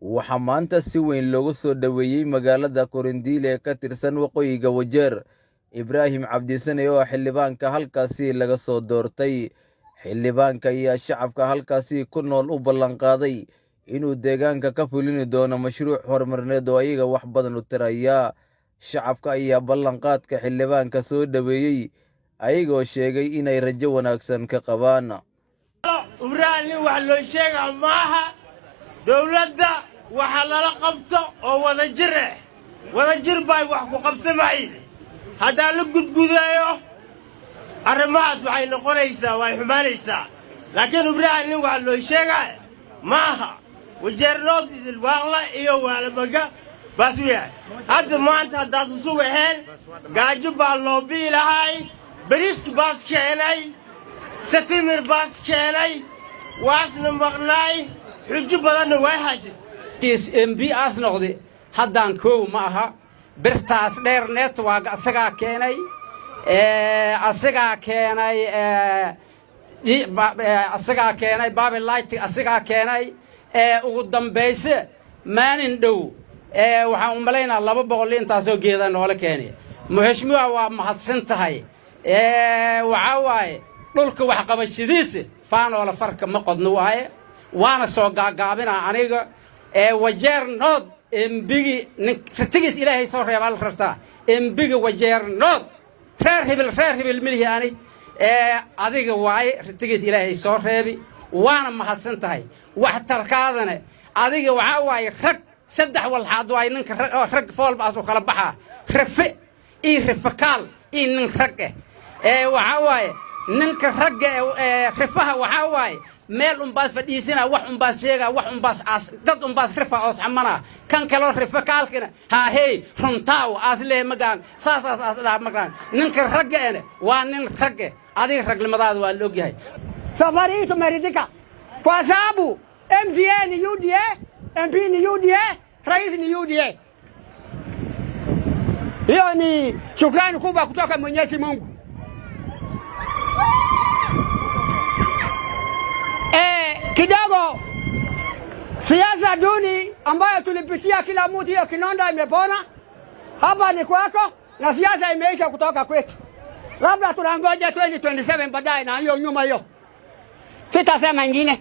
waxaa maanta si weyn loogu soo dhoweeyey magaalada Korindiile ee ka tirsan waqooyiga Wajeer. Ibraahim Cabdisane oo xildhibaanka halkaasi laga soo doortay. Xildhibaanka ayaa shacabka halkaasi ku nool u ballan qaaday inuu deegaanka ka fulini doono mashruuc horumarineed oo ayaga wax badan u taraya. Shacabka ayaa ballanqaadka xildhibaanka soo dhoweeyey ayagoo sheegay inay rajo wanaagsan ka qabaan. Ibraahim wax loo sheegaa maaha dawladda waxa lala qabto oo wadajir bay wax ku qabsamayeen haddii la gudgudayo arrimahaas waxay noqonaysaa way xumaanaysaa laakiin Ibraahim wax loo sheegaa maaha wajeernood ilwaaqla iyo waalamaga bas weey hadda maanta haddaad usugu ahayn gaajo baa loo biilahay bariiska baas keenay satimir baas keenay waasna maqnay xujo badanna way haysay MB as noqday haddaan koow ma aha birtaas dheer network asagaa keenay Bobby Light asagaa keenay ugu dambayse maalin dhow waxaan u maleynaa 200 intaasoo geeda noola keenay muxashmiga waa mahadsan tahay waxa waaye dhulka wax qabashadiisa faanoola farka ma qodno waaye waana soo gaagaabina aniga Wajeer nood embigi ratigiis ilaahay soo reebal rartaa embigi Wajeer nood reer hibil milihi ani adiga waaye ratigiis ilaahay soo reebi waana mahadsan tahay wax tarkaadana adiga waxa waaye rag saddex walxaad waaye ninka rag foolbaas oo kala baxa rafe rafakaal nin rag waxa waaye ninka rag rafaha waxa waaye meel baas fadhiisina wax baas sheega wax baas dad baas rifa oo saxmana kan kale rifakaalkina ha hey runtaaw aslee magaan saas magaan ninka raggeena waa nin ragge adiga ragnimadaada waa loo yahay safari hii tumeridhika kwa sababu MCA ni UDA MP ni UDA rais ni UDA. Hiyo ni shukrani kubwa kutoka Mwenyezi Mungu. Kidogo siasa duni ambayo tulipitia kila mtu, hiyo kinonda imepona. Hapa ni kwako na siasa imeisha kutoka kwetu. Labda tunangoja 2027 baadaye na hiyo nyuma hiyo. Sitasema ingine.